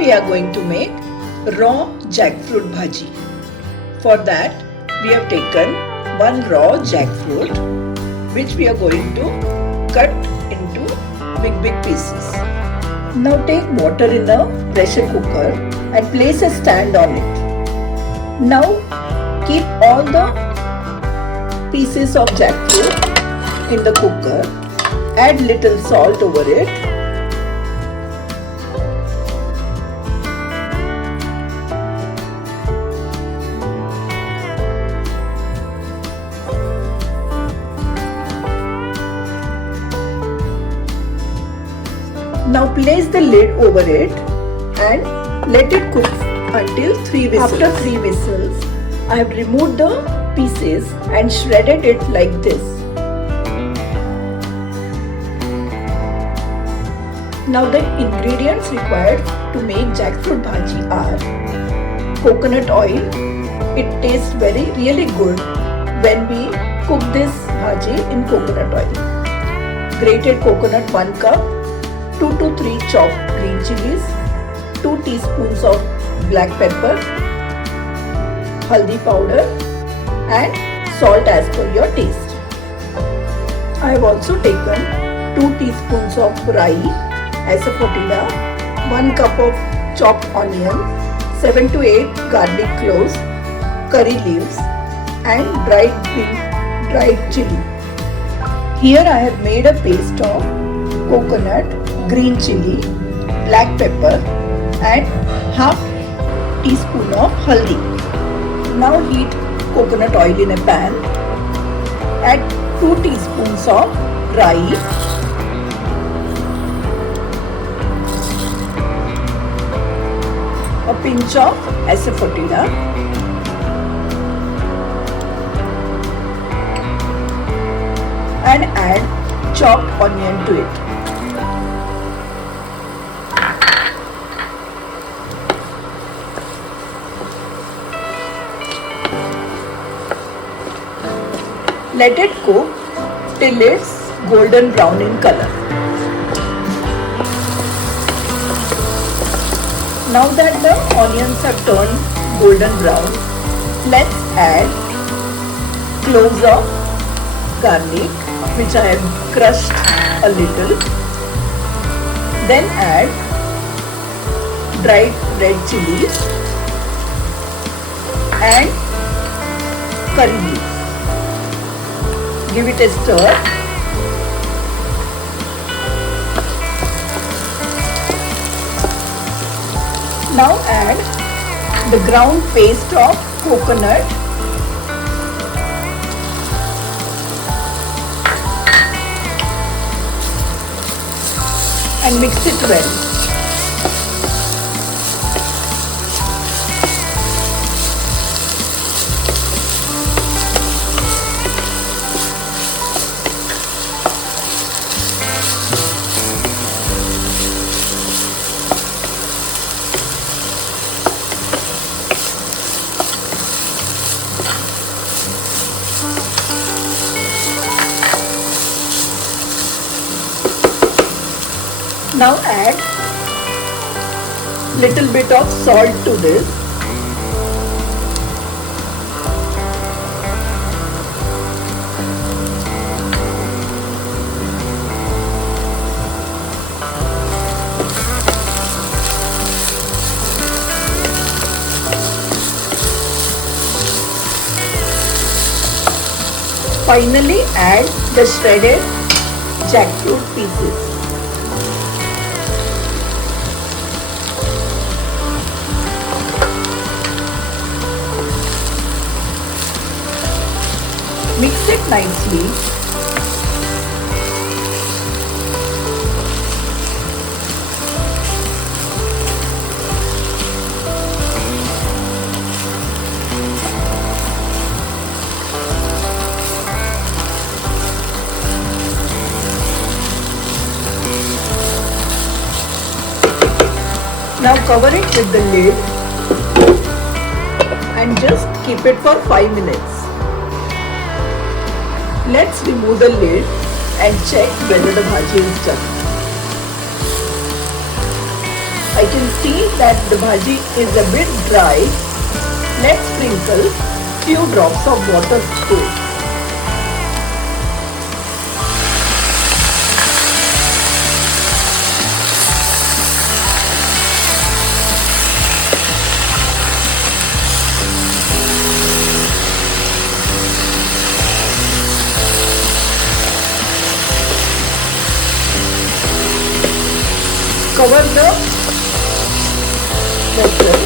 we are going to make raw jackfruit bhaji. For that we have taken one raw jackfruit which we are going to cut into big pieces. Now take water in a pressure cooker and place a stand on it. Now keep all the pieces of jackfruit in the cooker. Add little salt over it. Now place the lid over it and let it cook until 3 whistles. After 3 whistles, I have removed the pieces and shredded it like this. Now the ingredients required to make jackfruit bhaji are coconut oil. It tastes really good when we cook this bhaji in coconut oil. Grated coconut 1 cup. 2 to 3 chopped green chilies, 2 teaspoons of black pepper, haldi powder and salt as per your taste. I have also taken 2 teaspoons of rayi asafoetida, 1 cup of chopped onion, 7 to 8 garlic cloves, curry leaves and dried chili. Here I have made a paste of coconut, green chili, black pepper and half teaspoon of haldi. Now heat coconut oil in a pan. Add 2 teaspoons of rayi, a pinch of asafoetida, and add chopped onion to it. Let it cook till it's golden brown in color. Now that the onions have turned golden brown, let's add cloves of garlic which I have crushed a little. Then add dried red chilies and curry leaves. Give it a stir. Now add the ground paste of coconut and mix it well. Now add little bit of salt to this. Finally add the shredded jackfruit pieces. Mix it nicely. Now cover it with the lid and just keep it for 5 minutes. Let's remove the lid and check whether the bhaji is done. I can see that the bhaji is a bit dry. Let's sprinkle few drops of water to it. Cover the vessel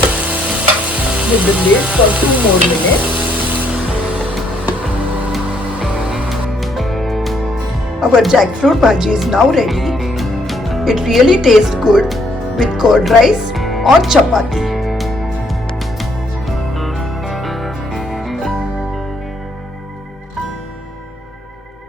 with the lid for 2 more minutes. Our jackfruit bhaji is now ready. It really tastes good with curd rice or chapati.